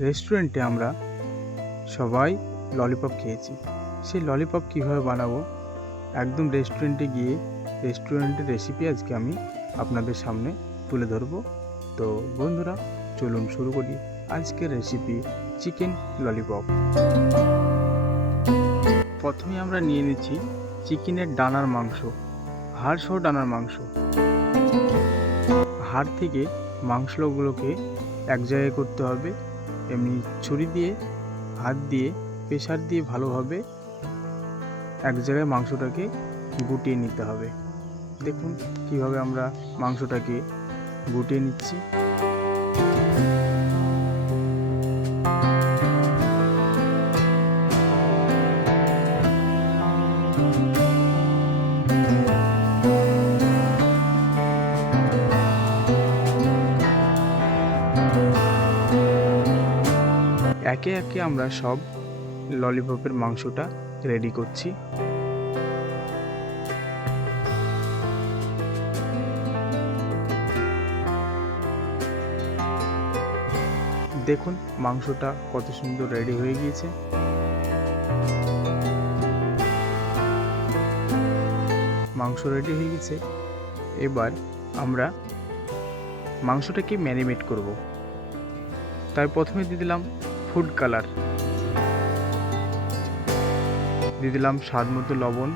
রেস্টুরেন্টে আমরা সবাই ললিপপ খেয়েছি। সেই ললিপপ কীভাবে বানাবো? একদম রেস্টুরেন্টে গিয়ে রেস্টুরেন্টের রেসিপি আজকে আমি আপনাদের সামনে তুলে ধরবো। তো বন্ধুরা, চলুন শুরু করি আজকের রেসিপি চিকেন ললিপপ প্রথমে আমরা নিয়ে নিচ্ছি চিকেনের ডানার মাংস হাড় সহ ডানার মাংস। হাড় থেকে মাংসগুলোকে এক জায়গায় করতে হবে। এমনি ছুরি দিয়ে, হাত দিয়ে প্রেশার দিয়ে ভালোভাবে এক জায়গায় মাংসটাকে গুটিয়ে নিতে হবে। দেখুন কীভাবে আমরা মাংসটাকে গুটিয়ে নিচ্ছি। একে একে আমরা সব ললিপপের মাংসটা রেডি করছি। দেখুন, মাংসটা কত সুন্দর রেডি হয়ে গিয়েছে। মাংস রেডি হয়ে গেছে এবার আমরা মাংসটাকে ম্যারিনেট করব। তাই প্রথমে দিয়ে দিলাম ফুড কালার। দিয়ে দিলাম স্বাদ মতো লবণ।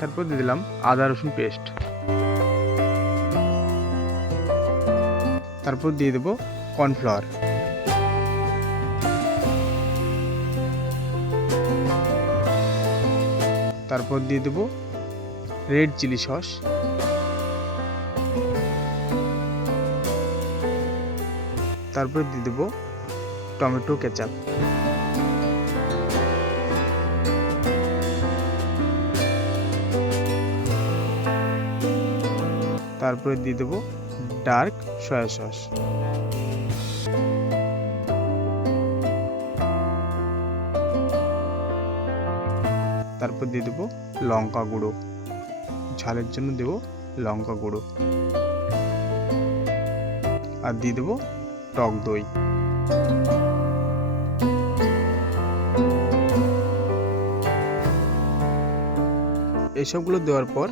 তারপর দিয়ে দিলাম আদা, রসুন পেস্ট। তারপর দিয়ে দেবো কর্নফ্লাওয়ার। তারপর দিয়ে দেবো রেড চিলি সস। তারপর দিয়ে দেবো টমেটো কেচাপ। তারপরে দিয়ে দেবো ডার্ক সয়া সস। তারপর দিয়ে দেবো লঙ্কা গুঁড়ো। ঝালের জন্য দেবো লঙ্কা গুঁড়ো। আর দিয়ে দেবো টক দই। এসবগুলো দেওয়ার পর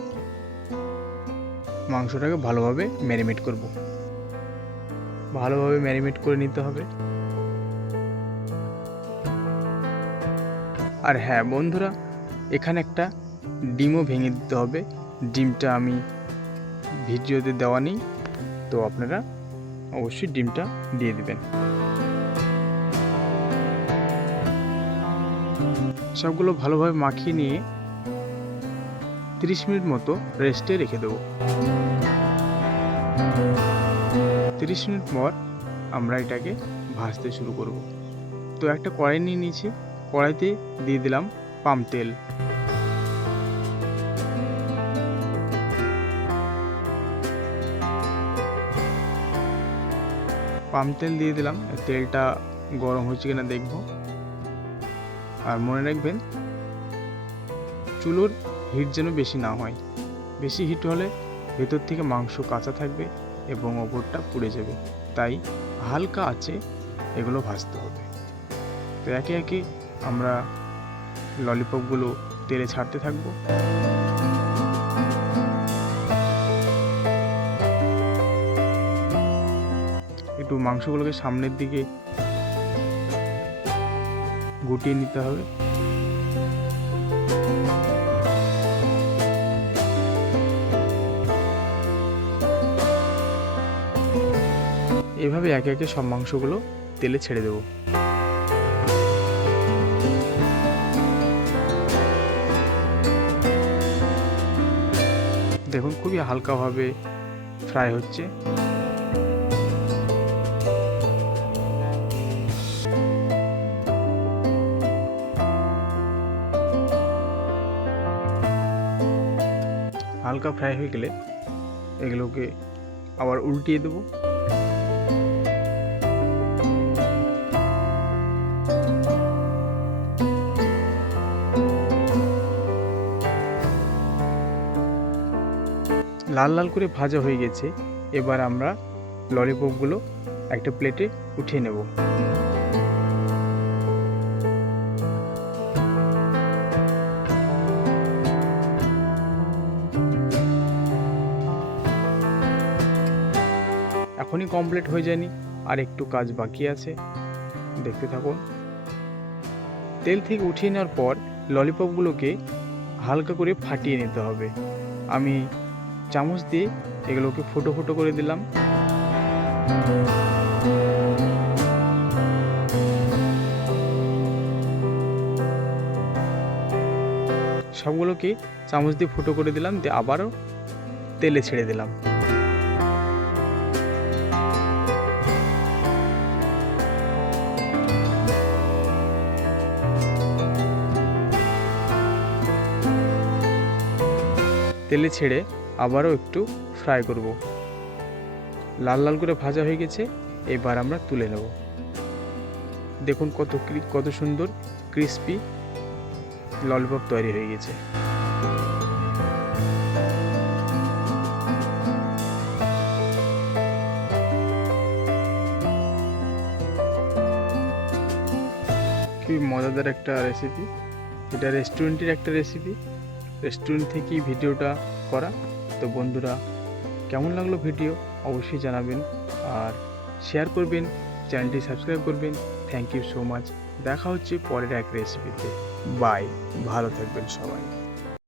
মাংসটাকে ভালোভাবে ম্যারিনেট করব। ভালোভাবে ম্যারিনেট করে নিতে হবে। আর হ্যাঁ বন্ধুরা, এখানে একটা ডিমও ভেঙে দিতে হবে। ডিমটা আমি ভিডিওতে দেওয়া নেই, তো আপনারা অবশ্যই ডিমটা দিয়ে দেবেন। সবগুলো ভালোভাবে মাখিয়ে নিয়ে তিরিশ মিনিট মতো রেস্টে রেখে দেবো। তিরিশ মিনিট পর আমরা এটাকে ভাজতে শুরু করব। তো একটা কড়াই নিয়ে নিয়েছি। কড়াইতে দিয়ে দিলাম পাম তেল। পাম তেল দিয়ে দিলাম। তেলটা গরম হচ্ছে কিনা দেখব। আর মনে রাখবেন, চুলোর হিট যেন বেশি না হয়। বেশি হিট হলে ভেতর থেকে মাংস কাঁচা থাকবে এবং ওপরটা পুড়ে যাবে। তাই হালকা আছে এগুলো ভাজতে হবে। তো একে একে আমরা ললিপপগুলো তেলে ছাড়তে থাকব। একটু মাংসগুলোকে সামনের দিকে গুটিয়ে নিতে হবে। এভাবে একে একে সব মাংসগুলো তেলে ছেড়ে দেবো। দেখুন, খুবই হালকাভাবে ফ্রাই হচ্ছে। হালকা ফ্রাই হয়ে গেলে এগুলোকে আবার উল্টিয়ে দেবো। লাল লাল করে ভাজা হয়ে গেছে। এবার আমরা ললিপপগুলো একটা প্লেটে উঠিয়ে নেব। এখনই কমপ্লিট হয়ে যায়নি। আর একটু কাজ বাকি আছে। দেখতে থাকুন। তেল থেকে উঠিয়ে নেওয়ার পর ললিপপগুলোকে হালকা করে ফাটিয়ে নিতে হবে। আমি চামচ দিয়ে এগুলোকে ফুটো ফুটো করে দিলাম। সবগুলোকে চামচ দিয়ে ফুটো করে দিলাম। দিয়ে আবারও তেলে ছেড়ে দিলাম। তেলে ছেড়ে আবারও একটু ফ্রাই করব। লাল লাল করে ভাজা হয়ে গেছে, এবার আমরা তুলে নেব। দেখুন কত কত সুন্দর ক্রিস্পি ললিপপ তৈরি হয়ে গেছে। খুবই মজাদার একটা রেসিপি এটা রেস্টুরেন্টের একটা রেসিপি রেস্টুরেন্ট থেকেই ভিডিওটা করা। তো বন্ধুরা, কেমন লাগল ভিডিও অবশ্যই জানাবেন আর শেয়ার করবেন চ্যানেলটি সাবস্ক্রাইব করবেন। থ্যাংক ইউ সো মাচ দেখা হচ্ছে পরের এক রেসিপিতে বাই ভালো থাকবেন সবাই।